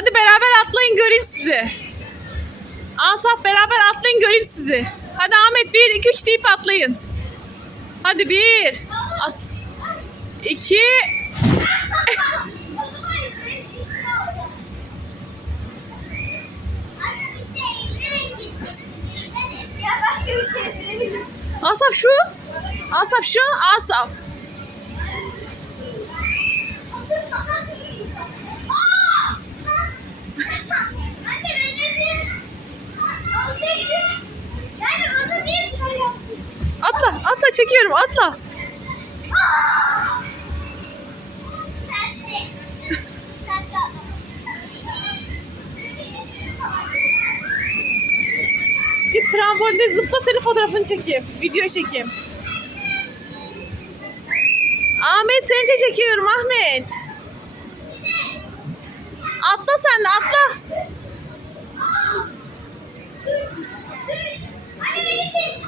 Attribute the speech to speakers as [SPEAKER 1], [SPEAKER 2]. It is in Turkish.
[SPEAKER 1] Hadi beraber atlayın göreyim sizi. Asaf beraber atlayın göreyim sizi. Hadi Ahmet 1 2 3 deyip atlayın. Hadi 1 at 2
[SPEAKER 2] Ya başka bir şey
[SPEAKER 1] Asaf şu. Asaf şu. Asaf. Atla atla çekiyorum atla. Git trambolde zıpla senin fotoğrafını çekeyim. Video çekeyim. Ahmet seni de çekiyorum Ahmet. Atla sen de atla.
[SPEAKER 2] Anne beni çek.